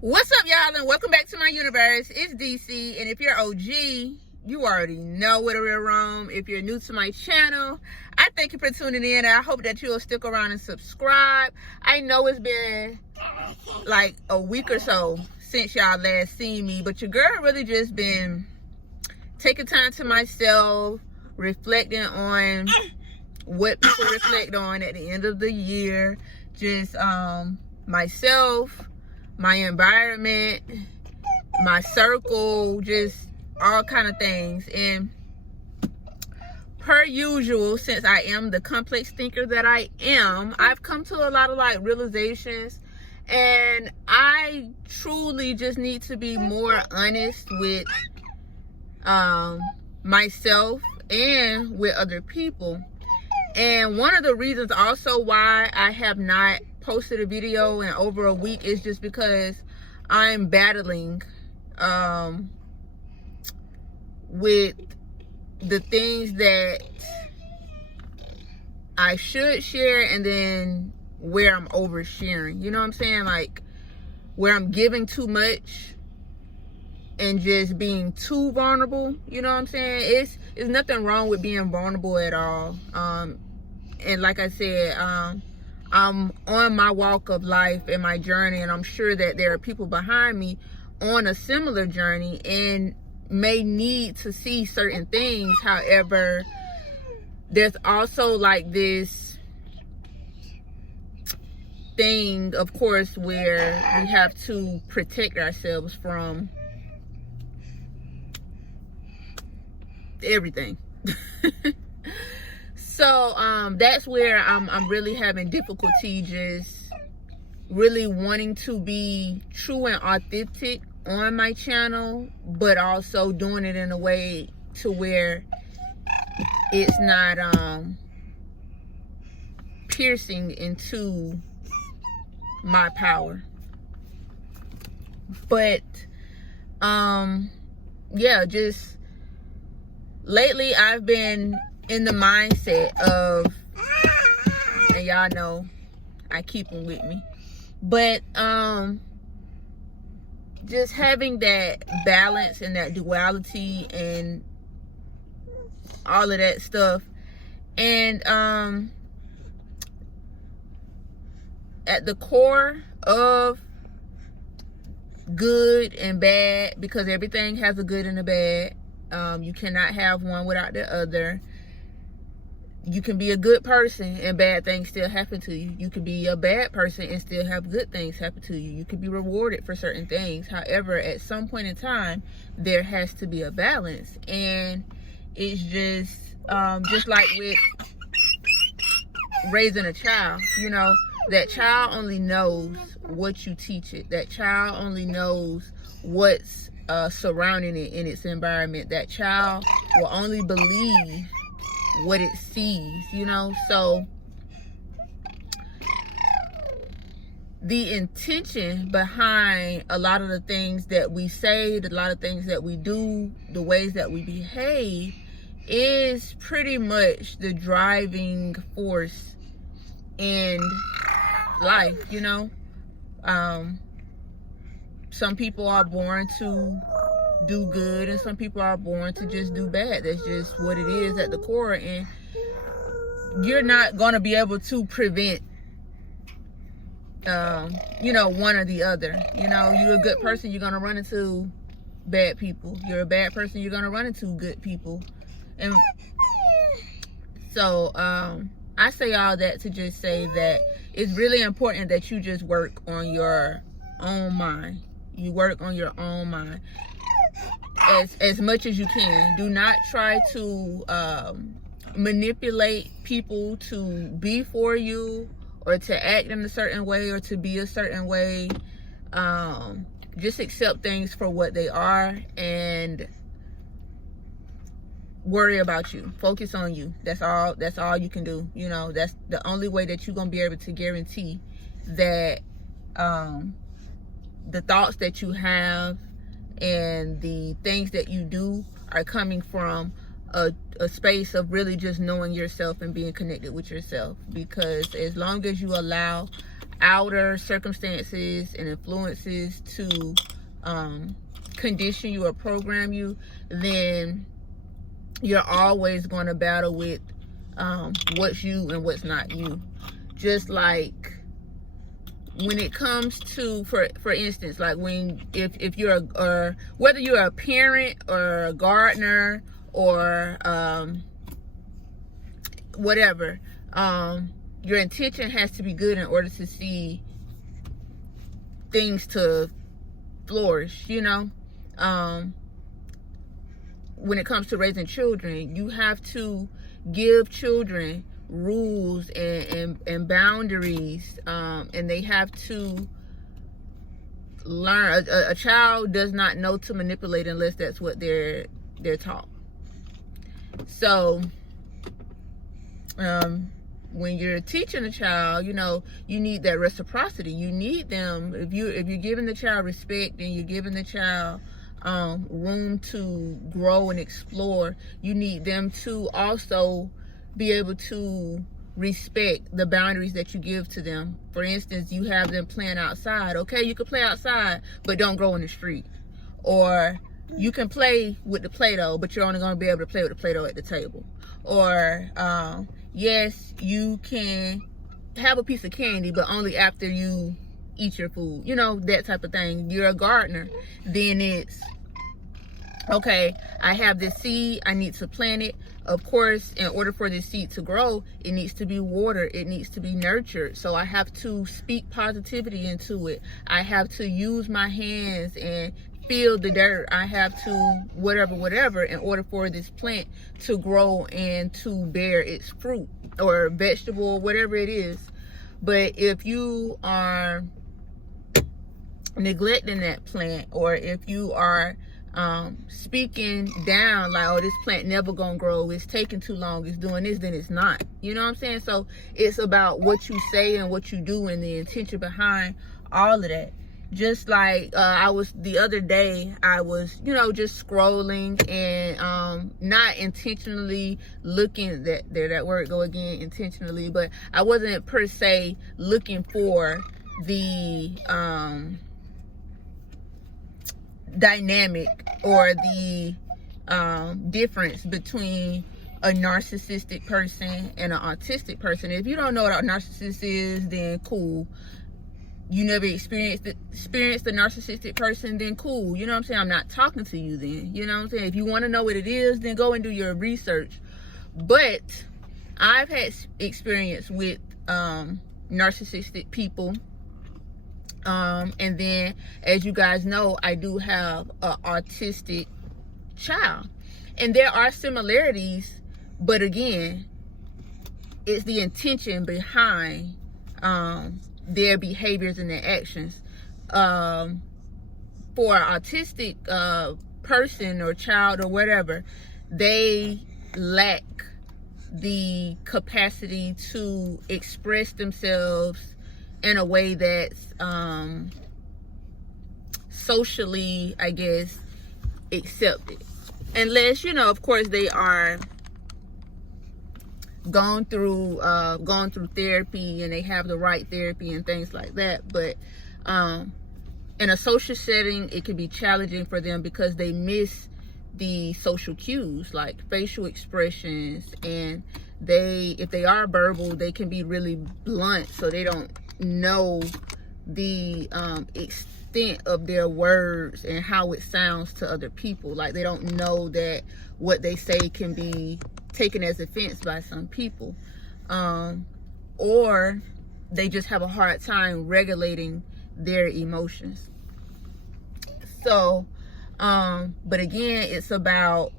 What's up, y'all, and welcome back to my universe. It's DC, and if you're OG, you already know where the real roam. If you're new to my channel, I thank you for tuning in. I hope that you'll stick around and subscribe. I know it's been like a week or so since y'all last seen me, but your girl really just been taking time to myself, reflecting on what people reflect on at the end of the year. Just myself, my environment, my circle, just all kind of things. And per usual, since I am the complex thinker that I am, I've come to a lot of like realizations, and I truly just need to be more honest with myself and with other people. And one of the reasons also why I have not posted a video in over a week is just because I'm battling with the things that I should share, and then where I'm oversharing. You know what I'm saying? Like where I'm giving too much and just being too vulnerable. You know what I'm saying? It's nothing wrong with being vulnerable at all. And like I said, I'm on my walk of life and my journey, and I'm sure that there are people behind me on a similar journey and may need to see certain things. However, there's also like this thing, of course, where we have to protect ourselves from everything. So that's where I'm really having difficulty, just really wanting to be true and authentic on my channel, but also doing it in a way to where it's not piercing into my power. But yeah, just lately I've been in the mindset of, and y'all know I keep them with me, but just having that balance and that duality and all of that stuff. And at the core of good and bad, because everything has a good and a bad, you cannot have one without the other. You can be a good person and bad things still happen to you. You can be a bad person and still have good things happen to you. You can be rewarded for certain things. However, at some point in time, there has to be a balance. And it's just like with raising a child, you know, that child only knows what you teach it. That child only knows what's surrounding it in its environment. That child will only believe what it sees, you know. So the intention behind a lot of the things that we say, a lot of things that we do, the ways that we behave, is pretty much the driving force in life, you know. Some people are born to do good, and some people are born to just do bad. That's just what it is at the core. And you're not going to be able to prevent you know, one or the other. You know, you're a good person, you're going to run into bad people. You're a bad person, you're going to run into good people. And so I say all that to just say that it's really important that you just work on your own mind. You work on your own mind as much as you can. Do not try to manipulate people to be for you, or to act in a certain way, or to be a certain way. Just accept things for what they are and worry about you. Focus on you. That's all you can do. You know, that's the only way that you're gonna be able to guarantee that the thoughts that you have and the things that you do are coming from a space of really just knowing yourself and being connected with yourself. Because as long as you allow outer circumstances and influences to condition you or program you, then you're always going to battle with what's you and what's not you. Just like when it comes to, for instance, like if you're whether you're a parent or a gardener or whatever, your intention has to be good in order to see things to flourish, you know. When it comes to raising children, you have to give children rules and boundaries, and they have to learn. A child does not know to manipulate unless that's what they're taught. So when you're teaching a child, you know, you need that reciprocity. You need them, if you're giving the child respect and you're giving the child room to grow and explore, you need them to also be able to respect the boundaries that you give to them. For instance, you have them playing outside. Okay, you can play outside, but don't go in the street. Or you can play with the Play-Doh, but you're only going to be able to play with the Play-Doh at the table. Or yes, you can have a piece of candy, but only after you eat your food. You know, that type of thing. You're a gardener, then it's, okay, I have this seed, I need to plant it. Of course, in order for this seed to grow, it needs to be watered, it needs to be nurtured. So I have to speak positivity into it. I have to use my hands and feel the dirt. I have to whatever in order for this plant to grow and to bear its fruit or vegetable, whatever it is. But if you are neglecting that plant, or if you are speaking down like, oh, this plant never gonna grow, it's taking too long, it's doing this, then it's not. You know what I'm saying? So it's about what you say and what you do and the intention behind all of that. Just like the other day, I was, you know, just scrolling and not intentionally looking, that word go again, intentionally, but I wasn't per se looking for the dynamic or the difference between a narcissistic person and an autistic person. If you don't know what a narcissist is, then cool. You never experienced the narcissistic person, then cool. You know what I'm saying? I'm not talking to you then. You know what I'm saying? If you want to know what it is, then go and do your research. But I've had experience with narcissistic people. And then, as you guys know, I do have an autistic child. And there are similarities, but again, it's the intention behind their behaviors and their actions. For an autistic person or child or whatever, they lack the capacity to express themselves in a way that's socially, I guess, accepted. Unless, you know, of course, they are gone through therapy and they have the right therapy and things like that. But in a social setting, it can be challenging for them because they miss the social cues like facial expressions, and if they are verbal, they can be really blunt, so they don't know the extent of their words and how it sounds to other people. Like, they don't know that what they say can be taken as offense by some people, or they just have a hard time regulating their emotions. So but again, it's about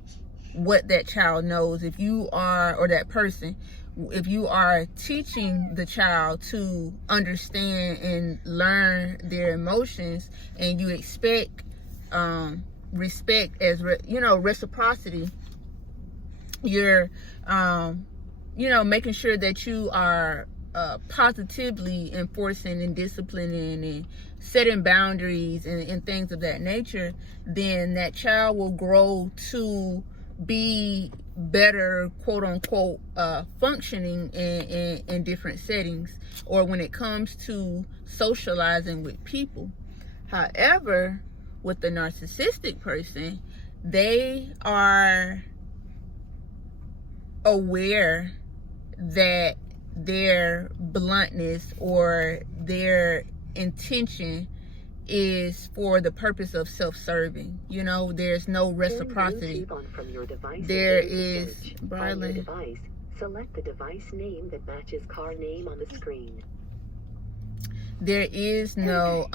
what that child knows. If you are, or that person, if you are teaching the child to understand and learn their emotions, and you expect respect as reciprocity, you're making sure that you are positively enforcing and disciplining and setting boundaries and things of that nature, then that child will grow to be better, quote unquote, functioning in different settings, or when it comes to socializing with people. However, with the narcissistic person, they are aware that their bluntness or their intention is for the purpose of self-serving. You know, there's no reciprocity. There is, Brylan. Select the device name that matches car name on the screen. There is no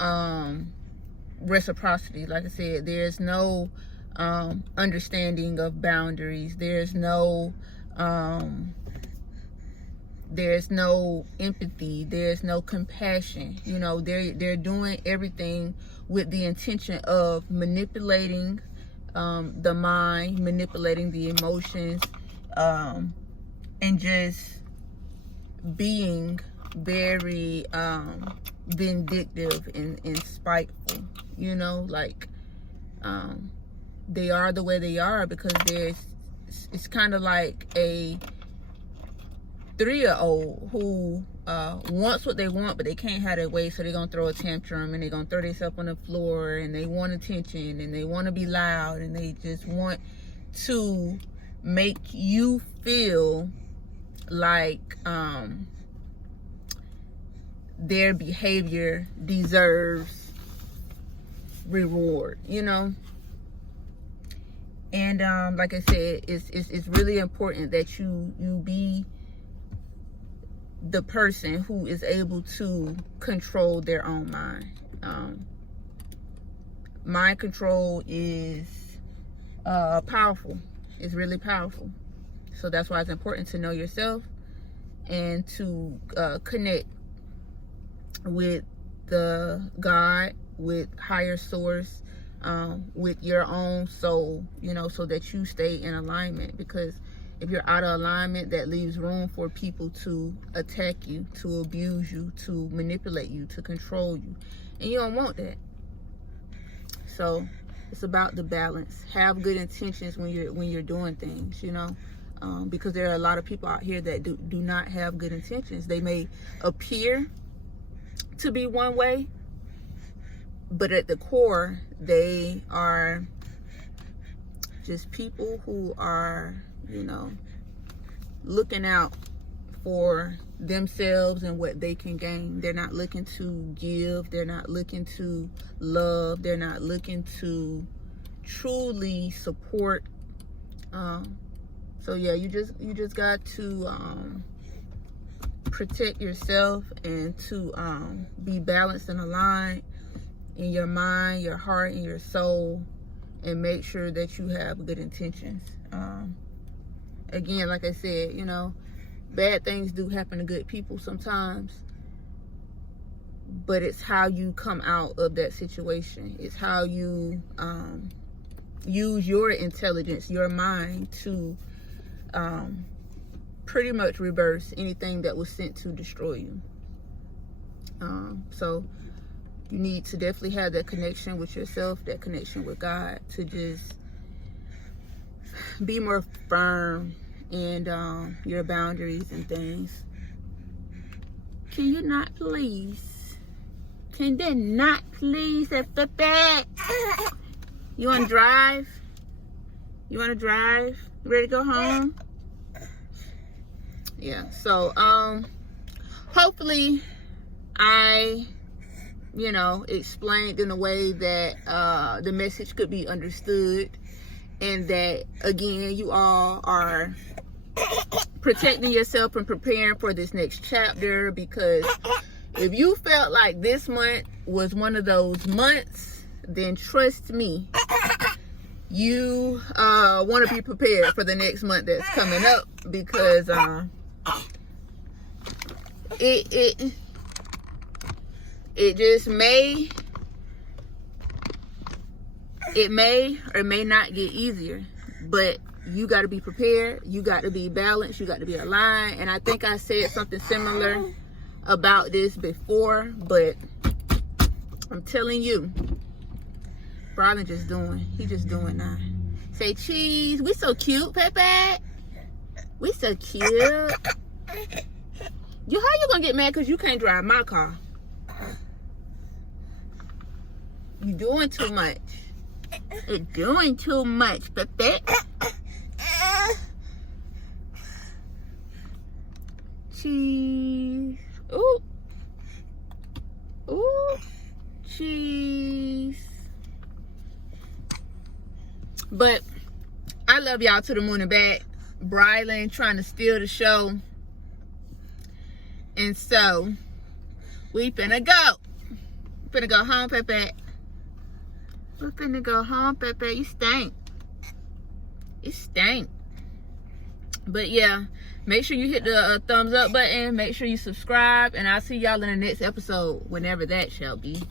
reciprocity. Like I said, there's no understanding of boundaries. There's no empathy. There's no compassion. You know, they're doing everything with the intention of manipulating the mind, manipulating the emotions, and just being very vindictive and spiteful. You know, like they are the way they are because it's kind of like a 3-year-old who wants what they want, but they can't have their way, so they're gonna throw a tantrum and they're gonna throw themselves on the floor, and they want attention and they want to be loud, and they just want to make you feel like their behavior deserves reward, you know. And like I said, it's really important that you be the person who is able to control their own mind. Mind control is powerful. It's really powerful. So that's why it's important to know yourself and to connect with the God, with higher source, with your own soul, you know, so that you stay in alignment. Because if you're out of alignment, that leaves room for people to attack you, to abuse you, to manipulate you, to control you. And you don't want that. So it's about the balance. Have good intentions when you're doing things, you know, because there are a lot of people out here that do not have good intentions. They may appear to be one way, but at the core, they are just people who are, you know, looking out for themselves and what they can gain. They're not looking to give. They're not looking to love. They're not looking to truly support. So yeah, you just got to protect yourself and to be balanced and aligned in your mind, your heart, and your soul, and make sure that you have good intentions. Again, like I said, you know, bad things do happen to good people sometimes, but it's how you come out of that situation. It's how you use your intelligence, your mind, to pretty much reverse anything that was sent to destroy you. So you need to definitely have that connection with yourself, that connection with God, to just be more firm in your boundaries and things. Can you not please? Can they not please? You want to drive? You want to drive? You ready to go home? Yeah. So hopefully I, you know, explained in a way that the message could be understood, and that, again, you all are protecting yourself and preparing for this next chapter. Because if you felt like this month was one of those months, then trust me, you want to be prepared for the next month that's coming up. Because it just may or may not get easier, but you got to be prepared. You got to be balanced. You got to be aligned. And I think I said something similar about this before, but I'm telling you, Brian just doing now. Say cheese. We so cute, Pepe. We so cute. How you gonna get mad because you can't drive my car? You doing too much. You're doing too much, Pepe. Cheese. Ooh. Ooh. Cheese. But I love y'all to the moon and back. Brylan trying to steal the show. And so we finna go. Finna go home, Pepe. We finna go home, Pepe. You stink. You stink. But yeah, make sure you hit the thumbs up button. Make sure you subscribe. And I'll see y'all in the next episode, whenever that shall be.